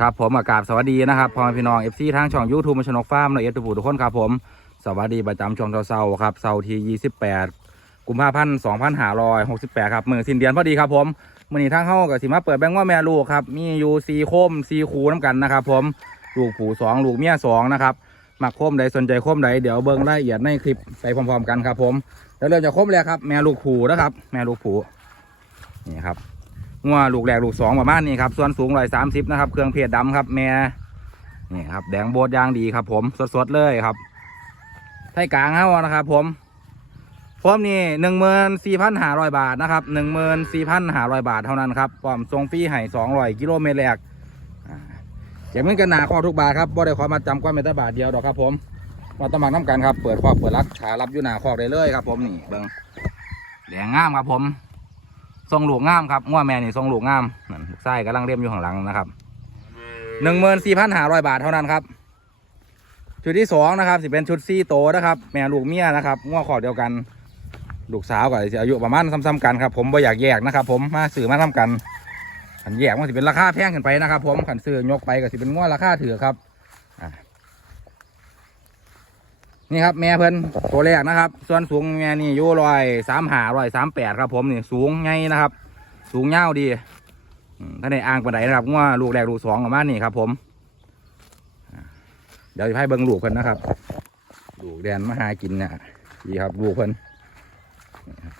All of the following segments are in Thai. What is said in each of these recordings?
ครับผมอากาศสวัสดีนะครับพ่อแม่พี่น้องเอฟซีทางช่องยูทูบมาชนกฟาร์มละเอียดทุกผู้ทุกคนครับผมสวัสดีประจำช่วงเช้าๆครับเสาร์ที่28 กุมภาพันธ์2568 ครับมือสิ้นเดือนพอดีครับผมมื่อนี้ทางเข้ากับสิมาเปิดแบงค์ว่าแม่ลูกครับมีอยู่ซีโคมซีคูน้ำกันนะครับผมลูกผูสองลูกเมียสองนะครับมักโคมใดสนใจโคมใดเดี๋ยวเบิ่งรายละเอียดในคลิปไปพร้อมๆกันครับผมแล้วเริ่มจากโคมแรกครับแม่ลูกผูนะครับ แม่ลูกผูนี่ครับ งัวลูกแรกลูกสองประมาณนี้ครับส่วนสูงร้อยสามสิบนะครับ เครื่องเพชรดำครับ แม่นี่ครับ แดงโบดยางดีครับ ผมสดๆเลยครับไทยกลางเฮานะครับ ผมพร้อมนี่หนึ่งหมื่นสี่พันห้าร้อยบาทนะครับหนึ่งหมื่นสี่พันห้าร้อยบาทเท่านั้นครับพร้อมทรงฟรีให้สองร้อยกิโลเมตรแรกอ่าเก็บเงินกันหนาข้อทุกบาทครับบ่ได้ขอมาจำก้อนเมตรบาทเดียวดอกครับ ผมมาตมักน้ำกันครับ เปิดคอเปิดรักขารับอยู่หนาคอกได้เลยครับ ผมนี่เบิ้งแดงงามครับผม ทรงหลวงงามครับง้วแม่นี่ทรงหลวงงามนั่นลูกไส้กำลังเรียมอยู่ข้างหลังนะครับหนึ่งหมื่นสี่พันห้าร้อยบาทเท่านั้นครับ ชุดที่สองนะครับสิเป็นชุดซี่โตนะครับ แม่ลูกเมียนะครับง้วขอเดียวกัน ลูกสาวกับอายุประมาณซ้ำๆกันครับ ผมบ่อยากแยกนะครับ ผมมาสื่อมาทำกันขันแยกมันสิเป็นราคาแพงขึ้นไปนะครับ ผมขันซื้อยกไปก็สิเป็นง้วราคาถือครับอ่า นี่ครับแม่เพิ่นตัวแรกนะครับ ส่วนสูงแม่นี่อยู่รอยสามหารอยสามแปดครับผมนี่สูงไงนะครับ สูงเงาวดีถ้าในอ่างปานใดนะครับง้วลูกแรกลูกสองประมานี้ครับ ผม เดี๋ยวจะให้เบิ้งลูกเพิ่นนะครับ ลูกแดนมาหากินเนี่ยดีครับลูกเพิ่นนี่ครับ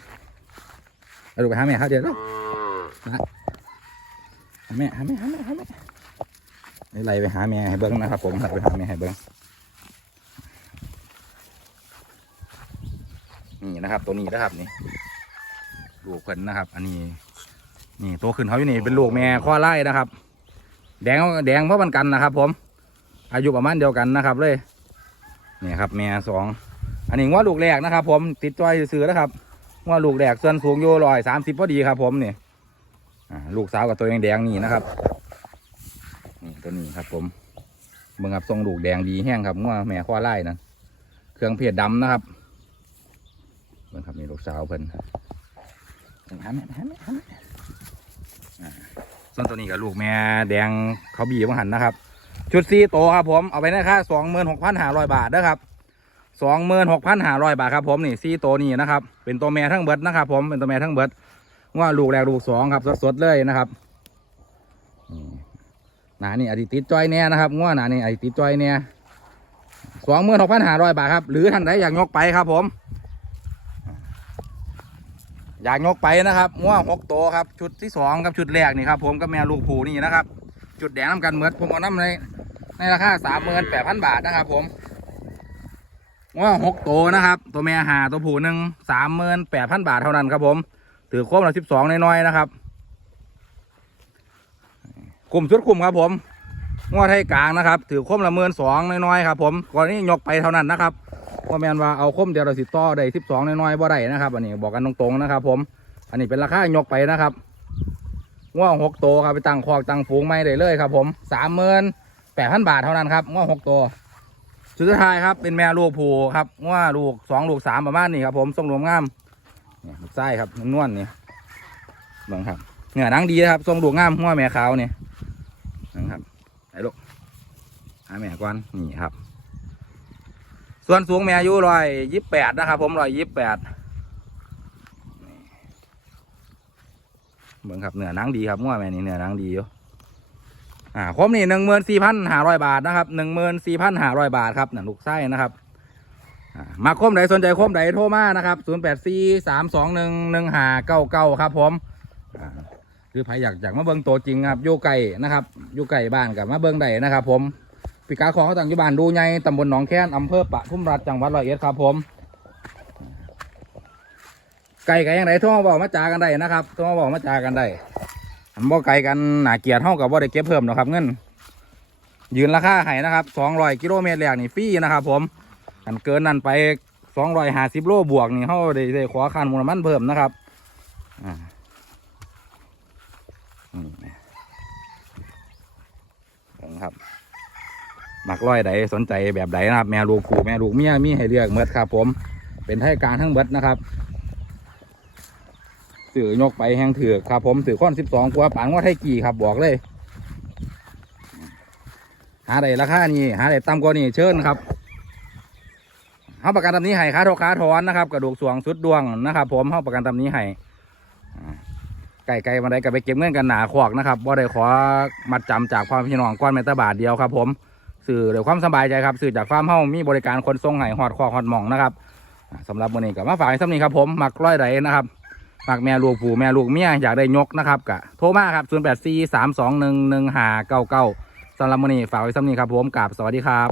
เอาลูกไปหาแม่ครับเดี๋ยวลูกนะหาแม่หาแม่หาแม่หาแม่นี่ไล่ไปหาแม่ให้เบิ้งนะครับ ผมไล่ไปหาแม่ให้เบิ้ง นี่นะครับตัวนี้นะครับนี่ลูกเพิ่นนะครับ อันนี้ นี่ตัวขึ้นเขาอยู่นี่เป็นลูกแม่ข้อไล่นะครับ แดงแดงเพราะมันกันนะครับ ผม อายุประมาณเดียวกันนะครับ เลยนี่ครับ แม่สองอันนี้ว่าลูกแรกนะครับ ผมติดจอยซื้อนะครับว่าลูกแรกส่วนสูงโยร้อยสามสิบพอดีครับ ผมนี่ลูกสาวกับตัวแดงๆนี่นะครับนี่ตัวนี้ครับ ผมเบิ่งครับทรงลูกแดงดีแห้งครับว่าแม่ข้อไล่นะเครื่องเพชรดำนะครับ กสาวเพิ่นหาแม่หาแม่หาแม่ส่วนตัวนี้กับลูกแม่แดงเขาบีบังหันนะครับ ชุดซีโตครับผมเอาไปนะค่าสองหมื่นหกพันห้าร้อยบาทนะครับสองหมื่นหกพันห้าร้อยบาทครับผมนี่ซีโตนี้นะครับเป็นตัวแม่ทั้งเบิดนะครับ ผมเป็นตัวแม่ทั้งเบิดว่าลูกแรกลูกสองครับสดๆเลยนะครับนี่หนานี่อาจจะติดจอยแน่นะครับง่วหนานี่อาจจะติดจอยแน่สองหมื่นหกพันห้าร้อยบาทครับหรือท่านใดอยากยกไปครับผม อยากยกไปนะครับง่วงหกตัวครับ ชุดที่สองครับชุดแรกนี่ครับผมกับแม่ลูกผูนี่นะครับ จุดแดงน้ำกันเหมือนผมเอาน้ำในในราคาสามหมื่นแปดพันบาทนะครับ ผมง่วงหกตัวนะครับ ตัวแม่หาตัวผูหนึ่งสามหมื่นแปดพันบาทเท่านั้นครับผมถือครบละสิบสองน้อยๆนะครับ กลุ่มชุดคุมครับผมง่วงไทยกลางนะครับ ถือครบละหมื่นสองน้อยๆครับผมก่อนนี้ยกไปเท่านั้นนะครับ ว่าแมนว่าเอาคมเดียวเราสิต่อได้สิบสองน้อยๆบ่ได้นะครับอันนี้บอกกันตรงๆนะครับผมอันนี้เป็นราคายกไปนะครับง่วงหกตัวครับไปตั้งคอกตั้งฝูงไม่ได้เลยครับผมสามหมื่นแปดพันบาทเท่านั้นครับง่วงหกตัวสุดท้ายครับเป็นแม่ลูกผูครับง่วงลูกสองลูกสามประมาณนี้ครับผมทรงรวมงามนี่ลูกไส้ครับนวลๆนี่เบิ่งครับเนื้อนังดีนะครับทรงลูกงามง่วงแม่ขาวนี่นะครับไหนลูกหาแม่ก่อนนี่ครับ ส่วนสูงแม่อายุร้อยยี่แปดนะครับ ผมร้อยยี่แปดเบิ่งครับเนื้อนังดีครับง้วแม่นี่เนื้อนังดีอยู่อ่าครบนี่หนึ่งหมื่นสี่พันห้าร้อยบาทนะครับหนึ่งหมื่นสี่พันห้าร้อยบาทครับนั่นลูกไส้นะครับอ่ามาคมใดสนใจคมใดโทรมานะครับศูนย์แปดสี่สามสองหนึ่งหนึ่งห้าเก้าเก้าครับ ผมอ่าหรือใครอยากอยากมาเบิ่งตัวจริงครับอยู่ไก่นะครับอยู่ไก่บ้านกับมาเบิ่งใดนะครับ ผม ปีกาของเขาต่างอยู่บ้านดูใหญ่ตำบลหนองแค้นอำเภอปะทุ่มรัฐจังหวัดร้อยเอ็ดครับผม ไก่ไก่ยังไงโทรมาบอกมาจากันได้นะครับโทรมาบอกมาจากันได้บ่ไก่กันหนาเกียรติเท่ากับว่าได้เก็บเพิ่มหรอกครับ เงินยืนราคาให้นะครับสองร้อยกิโลเมตรแรกนี่ฟรีนะครับ ผมอันเกินนั่นไปสองร้อยห้าสิบโลบวกนี่เขาได้ได้ขอค่ามูลมันเพิ่มนะครับอ่านี่นะครับ มัก ร้อยใดสนใจแบบใดนะครับ แม่ลูกผูแม่ลูกเมียมีให้เลือกเมดครับผม เป็นไทยการทั้งเบิดนะครับสื่อยกไปแห้งถือกครับผมสื่อข้อนสิบสองกว่าปานว่าไทยกี่ครับบอกเลย หาได้ราคานี้หาได้ต่ำกว่านี้เชิญครับเฮาประกันตำนี้ให้ค่าโทรค่าถอนนะครับกระดูกสวงสุดดวงนะครับ ผมเฮาประกันตำนี้ให้ไก่ไก่มาได้ก็ไปเก็บเงินกันหนาขวากนะครับบ่ได้ขอมัดจำจากความพี่น้องก้อนเมตาบาทเดียวครับ ผมื่อเดี๋ยวความสบายใจครับสื่อจากฟาร์มเฮามีบริการคนส่งไห่หอดคอหอดหมองนะครับอ่าสำหรับวันนี้กับมาฝากให้ซ้ำนี้ครับผมหมักร้อยไหนะครับหมักแม่ลูกผู้แม่ลูกเมียอยากได้ยกนะครับกะโทรมาครับ0 8 4 3 2 1 1 5 9 9สำหรับวันนี้ฝากไว้ซ้ำนี้ครับผมกับสวัสดีครับ